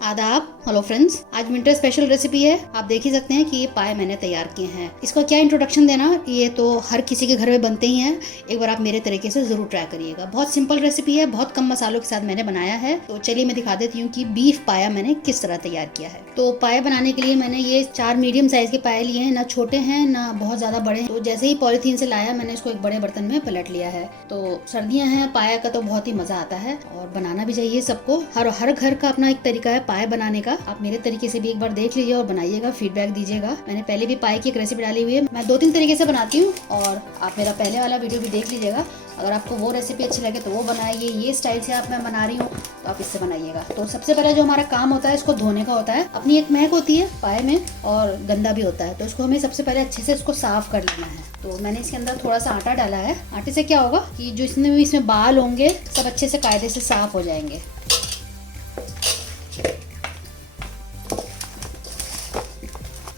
आदाब। Hello friends, आज winter special recipe है। आप देख ही सकते हैं कि ये पाए मैंने तैयार किए हैं। इसका क्या इंट्रोडक्शन देना, ये तो हर किसी के घर में बनते ही हैं। एक बार आप मेरे तरीके से जरूर ट्राई करिएगा। बहुत सिंपल रेसिपी है, बहुत कम मसालों के साथ मैंने बनाया है। तो चलिए मैं दिखा देती हूँ कि बीफ पाया मैंने किस तरह तैयार किया है। तो पाया बनाने के लिए मैंने ये 4 मीडियम साइज के पाए लिए हैं, ना छोटे हैं ना बहुत ज्यादा बड़े हैं। तो जैसे ही पॉलिथीन से लाया मैंने इसको एक बड़े बर्तन में पलट लिया है। तो सर्दियां हैं, पाया का तो बहुत ही मजा आता है और बनाना भी चाहिए सबको। हर घर का अपना एक तरीका है पाया बनाने का। आप मेरे तरीके से भी एक बार देख लीजिए और बनाइएगा, फीडबैक दीजिएगा। मैंने पहले भी पाए की एक रेसिपी डाली हुई है, मैं 2-3 तरीके से बनाती हूँ और आप मेरा पहले वाला वीडियो भी देख लीजिएगा। अगर आपको वो रेसिपी अच्छी लगे तो वो बनाइए। ये स्टाइल से आप मैं बना रही हूँ तो आप इससे बनाइएगा। तो सबसे पहले जो हमारा काम होता है, इसको धोने का होता है। अपनी एक महक होती है पाए में और गंदा भी होता है, तो इसको हमें सबसे पहले अच्छे से इसको साफ कर लेना है। तो मैंने इसके अंदर थोड़ा सा आटा डाला है। आटे से क्या होगा कि जो इसमें बाल होंगे सब अच्छे से कायदे से साफ हो जाएंगे।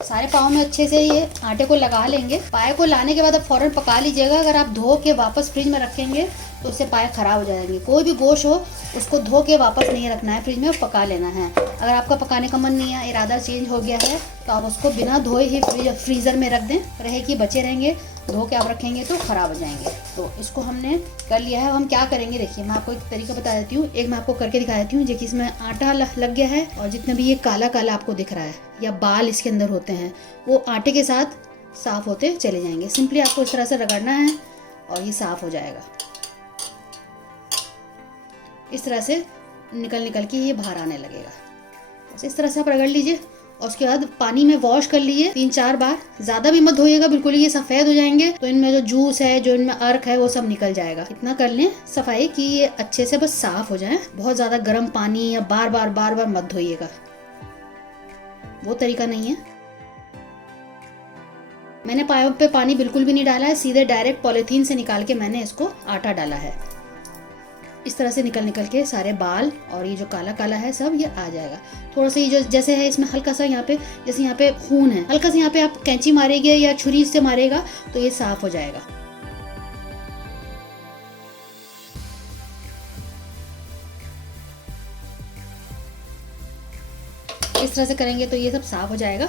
सारे पाँव में अच्छे से ये आटे को लगा लेंगे। पाए को लाने के बाद आप फौरन पका लीजिएगा। अगर आप धो के वापस फ्रिज में रखेंगे तो उससे पाए खराब हो जाएंगे। कोई भी गोश्त हो उसको धो के वापस नहीं रखना है, फ्रिज में पका लेना है। अगर आपका पकाने का मन नहीं है, इरादा चेंज हो गया है, तो आप उसको बिना धोए ही फ्रीज़र में रख दें। रहे कि बचे रहेंगे, धो के आप रखेंगे तो ख़राब हो जाएंगे। तो इसको हमने कर लिया है। हम क्या करेंगे देखिए, मैं आपको एक तरीका बता देती हूँ। एक मैं आपको करके दिखा देती हूँ। देखिए इसमें आटा लग गया है और जितना भी ये काला काला आपको दिख रहा है या बाल इसके अंदर होते हैं वो आटे के साथ साफ़ होते चले जाएंगे। सिंपली आपको इस तरह से रगड़ना है और ये साफ़ हो जाएगा। इस तरह से निकल के ये बाहर आने लगेगा। बस इस तरह से आप रगड़ लीजिए और उसके बाद पानी में वॉश कर लीजिए 3-4 बार। ज़्यादा भी मत धोइएगा, बिल्कुल ये सफ़ेद हो जाएंगे तो इनमें जो जूस है, जो इनमें अर्क है, वो सब निकल जाएगा। इतना कर लें सफाई कि ये अच्छे से बस साफ़ हो जाए। बहुत ज़्यादा गर्म पानी या बार बार मत धोइएगा, वो तरीका नहीं है। मैंने पायों पे पानी बिल्कुल भी नहीं डाला है, सीधे डायरेक्ट पॉलीथीन से निकाल के मैंने इसको आटा डाला है। इस तरह से निकल के सारे बाल और ये जो काला काला है सब ये आ जाएगा। थोड़ा सा ये जो जैसे है इसमें हल्का सा यहाँ पे, जैसे यहाँ पे खून है, हल्का सा यहाँ पे आप कैंची मारेंगे या छुरी से मारेगा तो ये साफ हो जाएगा। इस तरह से करेंगे तो ये सब साफ हो जाएगा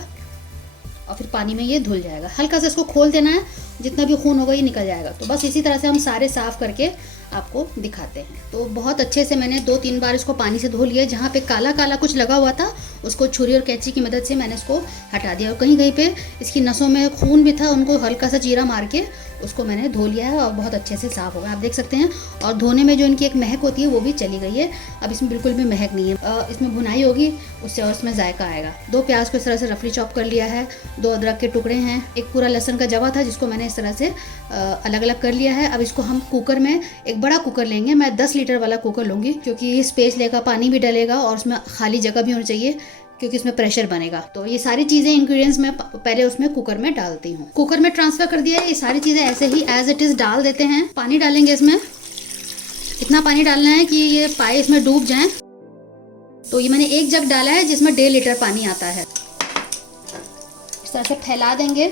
और फिर पानी में ये धुल जाएगा। हल्का सा इसको खोल देना है, जितना भी खून होगा ये निकल जाएगा। तो बस इसी तरह से हम सारे साफ करके आपको दिखाते हैं। तो बहुत अच्छे से मैंने 2-3 बार इसको पानी से धो लिया। जहाँ पे काला काला कुछ लगा हुआ था उसको छुरी और कैंची की मदद से मैंने इसको हटा दिया और कहीं कहीं पे इसकी नसों में खून भी था, उनको हल्का सा चीरा मार के उसको मैंने धो लिया है और बहुत अच्छे से साफ़ हो गया, आप देख सकते हैं। और धोने में जो इनकी एक महक होती है वो भी चली गई है। अब इसमें बिल्कुल भी महक नहीं है। इसमें भुनाई होगी उससे और इसमें जायका आएगा। 2 प्याज को इस तरह से रफली चॉप कर लिया है, 2 अदरक के टुकड़े हैं, एक पूरा लहसुन का जवा था जिसको मैंने इस तरह से अलग अलग कर लिया है। अब इसको हम कुकर में, एक बड़ा कुकर लेंगे। मैं 10 लीटर वाला कुकर लूँगी क्योंकि स्पेस लेगा, पानी भी डलेगा और उसमें खाली जगह भी होनी चाहिए क्योंकि इसमें प्रेशर बनेगा। तो ये सारी चीज़ें इंग्रेडिएंट्स मैं पहले उसमें कुकर में डालती हूँ। कुकर में ट्रांसफ़र कर दिया है। ये सारी चीज़ें ऐसे ही एज इट इज़ डाल देते हैं। पानी डालेंगे इसमें, इतना पानी डालना है कि ये पाए इसमें डूब जाएं। तो ये मैंने 1 जग डाला है जिसमें 1.5 लीटर पानी आता है। इस तरह से फैला देंगे।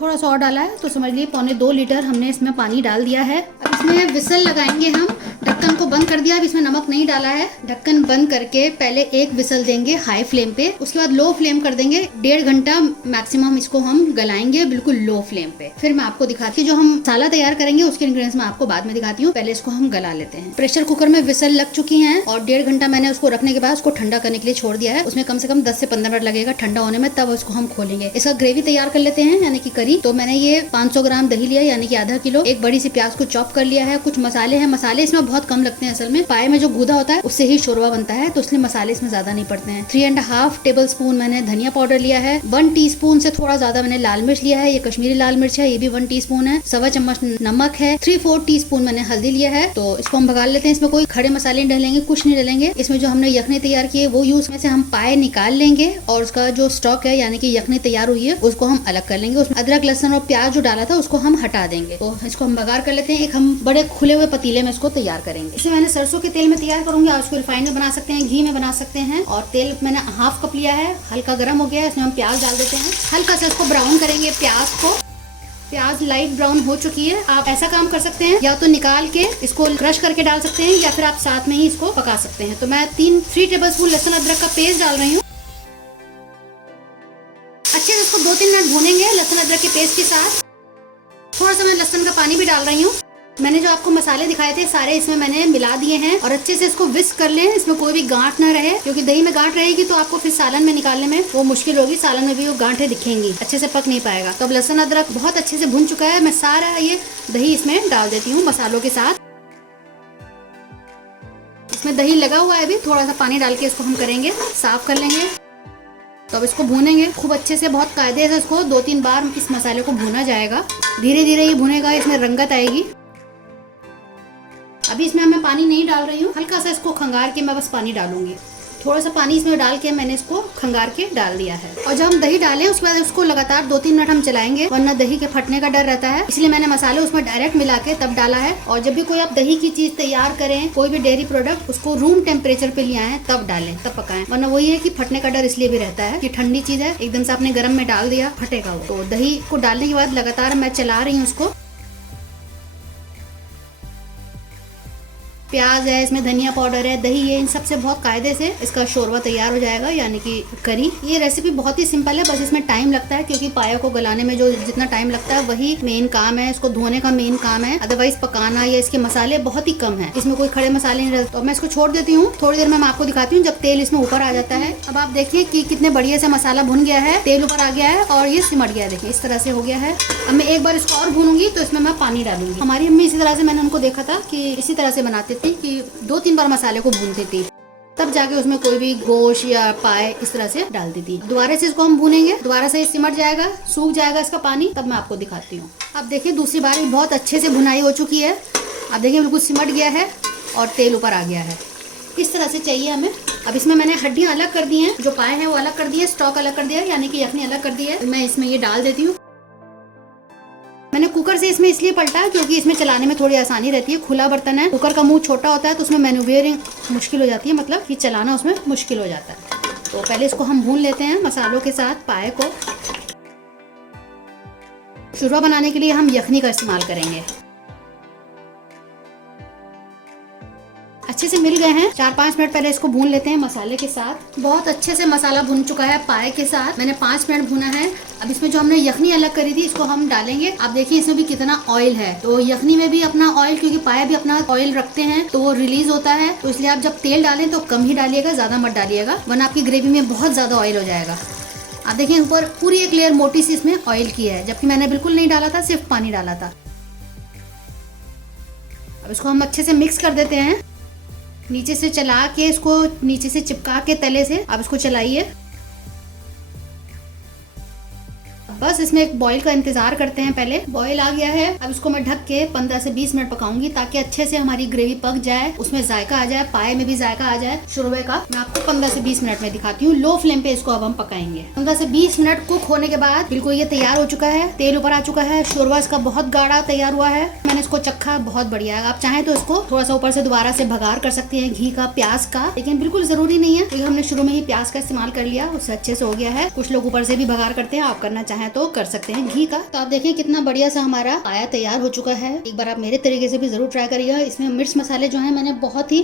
थोड़ा सा और डाला है तो समझ लीजिए 1.25 लीटर हमने इसमें पानी डाल दिया है। अब इसमें विसल लगाएंगे हम। ढक्कन को बंद कर दिया। अब इसमें नमक नहीं डाला है। ढक्कन बंद करके पहले 1 विसल देंगे हाई फ्लेम पे, उसके बाद लो फ्लेम कर देंगे। 1.5 घंटा मैक्सिमम इसको हम गलाएंगे बिल्कुल लो फ्लेम पे। फिर मैं आपको दिखाती हूँ जो हम मसाला तैयार करेंगे उसके इंग्रेडिएंट्स मैं आपको बाद में दिखाती हूँ। पहले इसको हम गला लेते हैं। प्रेशर कुकर में विसल लग चुकी है और 1.5 घंटा मैंने उसको रखने के बाद उसको ठंडा करने के लिए छोड़ दिया है। उसमें कम से कम 10 से 15 मिनट लगेगा ठंडा होने में, तब उसको हम खोलेंगे। इसका ग्रेवी तैयार कर लेते हैं, यानी कि करी। तो मैंने ये 500 ग्राम दही लिया, यानी कि आधा किलो। एक बड़ी सी प्याज को चॉप कर लिया है। कुछ मसाले हैं, मसाले इसमें बहुत कम लगते हैं। असल में पाए में जो गूदा होता है उससे ही शोरबा बनता है, तो इसलिए मसाले इसमें ज्यादा नहीं पड़ते हैं। 3.5 टेबल स्पून मैंने धनिया पाउडर लिया है। 1 टीस्पून से थोड़ा ज्यादा मैंने लाल मिर्च लिया है, ये कश्मीरी लाल मिर्च है, ये भी 1 टीस्पून है। 1.25 चम्मच नमक है। 3/4 टीस्पून मैंने हल्दी लिया है। तो इसको हम भगा लेते हैं। इसमें कोई खड़े मसाले नहीं डालेंगे, कुछ नहीं डालेंगे। इसमें जो हमने यखनी तैयार की है वो यूज में से हम पाए निकाल लेंगे और उसका जो स्टॉक है यानी कि यखनी तैयार हुई है उसको हम अलग कर लेंगे। उसमें अदरक, लहसुन और प्याज जो डाला था उसको हम हटा देंगे। तो इसको हम बघार कर लेते हैं। एक हम बड़े खुले हुए पतीले में इसको तैयार करेंगे। इसे मैंने सरसों के तेल में तैयार करूंगी और इसको रिफाइंड में बना सकते हैं, घी में बना सकते हैं। और तेल मैंने 1/2 कप लिया है, हल्का गर्म हो गया है। इसमें हम प्याज डाल देते हैं। हल्का सा इसको ब्राउन करेंगे प्याज को। प्याज लाइट ब्राउन हो चुकी है। आप ऐसा काम कर सकते हैं, या तो निकाल के इसको क्रश करके डाल सकते हैं, या फिर आप साथ में ही इसको पका सकते हैं। तो मैं 3 टेबलस्पून लहसुन अदरक का पेस्ट डाल रही हूँ। अच्छे से इसको 2-3 मिनट भूनेंगे लहसुन अदरक के पेस्ट के साथ। थोड़ा सा मैं लहसुन का पानी भी डाल रही हूँ। मैंने जो आपको मसाले दिखाए थे सारे इसमें मैंने मिला दिए हैं, और अच्छे से इसको विस्क कर लें, इसमें कोई भी गांठ ना रहे, क्योंकि दही में गांठ रहेगी तो आपको फिर सालन में निकालने में वो मुश्किल होगी, सालन में भी वो गांठें दिखेंगी, अच्छे से पक नहीं पाएगा। तो अब लहसुन अदरक बहुत अच्छे से भुन चुका है। मैं सारा ये दही इसमें डाल देती हूँ मसालों के साथ। इसमें दही लगा हुआ है, अभी थोड़ा सा पानी डाल के इसको हम करेंगे, साफ कर लेंगे। तो अब इसको भूनेंगे खूब अच्छे से, बहुत कायदे से इसको 2-3 बार इस मसाले को भूना जाएगा। धीरे धीरे ये भुनेगा, इसमें रंगत आएगी। अभी इसमें मैं पानी नहीं डाल रही हूँ, हल्का सा इसको खंगार के मैं बस पानी डालूंगी। थोड़ा सा पानी इसमें डाल के मैंने इसको खंगार के डाल दिया है। और जब हम दही डालें उसके बाद उसको लगातार 2-3 मिनट हम चलाएंगे, वरना दही के फटने का डर रहता है। इसलिए मैंने मसाले उसमें डायरेक्ट मिला के तब डाला है। और जब भी कोई आप दही की चीज तैयार करें, कोई भी डेयरी प्रोडक्ट, उसको रूम टेम्परेचर पे ले आए तब डालें, तब पकाएं, वरना वही है कि फटने का डर इसलिए भी रहता है कि ठंडी चीज है, एकदम से आपने गर्म में डाल दिया, फटेगा वो। तो दही को डालने के बाद लगातार मैं चला रही हूँ उसको। प्याज है, इसमें धनिया पाउडर है, दही है, इन सब से बहुत कायदे से इसका शोरबा तैयार हो जाएगा, यानी कि करी। ये रेसिपी बहुत ही सिंपल है, बस इसमें टाइम लगता है, क्योंकि पाया को गलाने में जो जितना टाइम लगता है वही मेन काम है, इसको धोने का मेन काम है। अदरवाइज पकाना या इसके मसाले बहुत ही कम है, इसमें कोई खड़े मसाले नहीं रहते। तो मैं इसको छोड़ देती हूँ, थोड़ी देर में मैं आपको दिखाती हूँ जब तेल इसमें ऊपर आ जाता है। अब आप देखिए कि कितने बढ़िया से मसाला भुन गया है, तेल ऊपर आ गया है और ये सिमट गया है। देखिए इस तरह से हो गया है। अब मैं एक बार इसको और भूनूंगी तो इसमें मैं पानी डालूंगी। हमारी अम्मी इसी तरह से, मैंने उनको देखा था कि इसी तरह से बनाती थी कि 2-3 बार मसाले को भूनती थी, तब जाके उसमें कोई भी गोश्त या पाए इस तरह से डालती थी। दोबारा से इसको हम भूनेंगे, दोबारा से सिमट जाएगा, सूख जाएगा इसका पानी, तब मैं आपको दिखाती हूँ। अब देखिए दूसरी बार बहुत अच्छे से भुनाई हो चुकी है। अब देखिए बिल्कुल सिमट गया है और तेल ऊपर आ गया है। इस तरह से चाहिए हमें। अब इसमें मैंने हड्डियाँ अलग कर दी हैं, जो पाए हैं वो अलग कर दिए, स्टॉक अलग कर दिया, यानी कि यखनी अलग कर दी है। मैं इसमें ये डाल देती हूँ। मैंने कुकर से इसमें इसलिए पलटा क्योंकि इसमें चलाने में थोड़ी आसानी रहती है, खुला बर्तन है, कुकर का मुंह छोटा होता है तो उसमें मैन्युवेरिंग मुश्किल हो जाती है, मतलब कि चलाना उसमें मुश्किल हो जाता है। तो पहले इसको हम भून लेते हैं मसालों के साथ पाए को। शोरबा बनाने के लिए हम यखनी का इस्तेमाल करेंगे। अच्छे से मिल गए हैं। 4-5 मिनट पहले इसको भून लेते हैं मसाले के साथ। बहुत अच्छे से मसाला भुन चुका है पाए के साथ, मैंने 5 मिनट भुना है। अब इसमें जो हमने यखनी अलग करी थी इसको हम डालेंगे। आप देखिए इसमें भी कितना ऑयल है, तो यखनी में भी अपना ऑयल, क्योंकि पाए भी अपना ऑयल रखते हैं तो वो रिलीज होता है। तो इसलिए आप जब तेल डालें तो कम ही डालिएगा, ज्यादा मत डालिएगा, वरना आपकी ग्रेवी में बहुत ज्यादा ऑयल हो जाएगा। आप देखिए ऊपर पूरी एक लेयर मोटी सी इसमें ऑयल की है, जबकि मैंने बिल्कुल नहीं डाला था, सिर्फ पानी डाला था। अब इसको हम अच्छे से मिक्स कर देते हैं, नीचे से चला के इसको नीचे से चिपका के तले से। अब इसको चलाइए। बस इसमें एक बॉईल का इंतजार करते हैं। पहले बॉईल आ गया है, अब इसको मैं ढक के 15 से 20 मिनट पकाऊंगी, ताकि अच्छे से हमारी ग्रेवी पक जाए, उसमें जायका आ जाए, पाए में भी जायका आ जाए शोरबे का। मैं आपको 15 से 20 मिनट में दिखाती हूँ। लो फ्लेम पे इसको अब हम पकाएंगे। 15 से 20 मिनट कुक होने के बाद बिल्कुल ये तैयार हो चुका है, तेल ऊपर आ चुका है, शोरबा इसका बहुत गाढ़ा तैयार हुआ है। मैंने इसको चखा, बहुत बढ़िया है। आप चाहें तो इसको थोड़ा सा ऊपर से दोबारा से भगार कर सकती हैं घी का, प्याज का, लेकिन बिल्कुल जरूरी नहीं है, क्योंकि हमने शुरू में ही प्याज का इस्तेमाल कर लिया, उससे अच्छे से हो गया है। कुछ लोग ऊपर से भी भगार करते हैं, आप करना चाहें तो कर सकते हैं घी का। तो आप देखिए कितना बढ़िया सा हमारा पाया तैयार हो चुका है। एक बार आप मेरे तरीके से भी जरूर ट्राई करिएगा। इसमें मिर्च मसाले जो है मैंने बहुत ही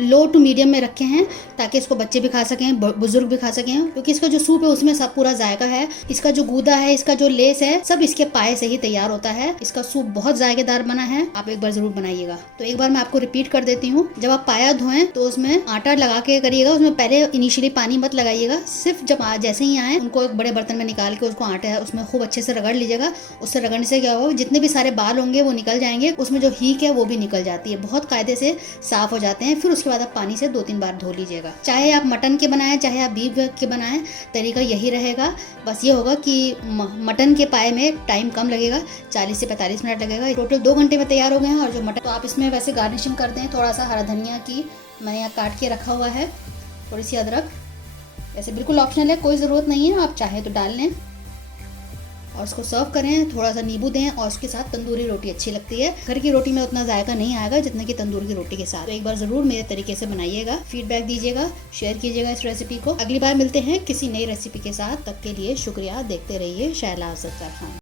लो टू मीडियम में रखे हैं, ताकि इसको बच्चे भी खा सकें, बुजुर्ग भी खा सकें, क्योंकि इसका जो सूप है उसमें सब पूरा जायका है। इसका जो गूदा है, इसका जो लेस है, सब इसके पाए से ही तैयार होता है। इसका सूप बहुत जायकेदार बना है, आप एक बार जरूर बनाइएगा। तो एक बार मैं आपको रिपीट कर देती हूँ। जब आप पाया धोएं तो उसमें आटा लगा के करिएगा, उसमें पहले इनिशियली पानी मत लगाइएगा, सिर्फ जब जैसे ही आए उनको एक बड़े बर्तन में निकाल के उसको आटा है उसमें खूब अच्छे से रगड़ लीजिएगा। उससे रगड़ने से क्या होगा, जितने भी सारे बाल होंगे वो निकल जाएंगे, उसमें जो हीक है वो भी निकल जाती है, बहुत कायदे से साफ हो जाते हैं। फिर उसके बाद आप पानी से 2-3 बार धो लीजिएगा। चाहे आप मटन के बनाएं, चाहे आप बीफ के बनाएं, तरीका यही रहेगा। बस ये होगा कि मटन के पाए में टाइम कम लगेगा, 40 से 45 मिनट लगेगा। टोटल 2 घंटे में तैयार हो गए हैं। और जो मटन, तो आप इसमें वैसे गार्निशिंग कर दें, थोड़ा सा हरा धनिया की मैंने यहाँ काट के रखा हुआ है, थोड़ी सी अदरक, वैसे बिल्कुल ऑप्शनल है, कोई ज़रूरत नहीं है, आप चाहे तो डाल लें। और इसको सर्व करें, थोड़ा सा नींबू दें, और उसके साथ तंदूरी रोटी अच्छी लगती है। घर की रोटी में उतना जायका नहीं आएगा जितना कि तंदूर की रोटी के साथ। तो एक बार जरूर मेरे तरीके से बनाइएगा, फीडबैक दीजिएगा, शेयर कीजिएगा इस रेसिपी को। अगली बार मिलते हैं किसी नई रेसिपी के साथ, तब के लिए शुक्रिया। देखते रहिए शहलाज सत्तार खान।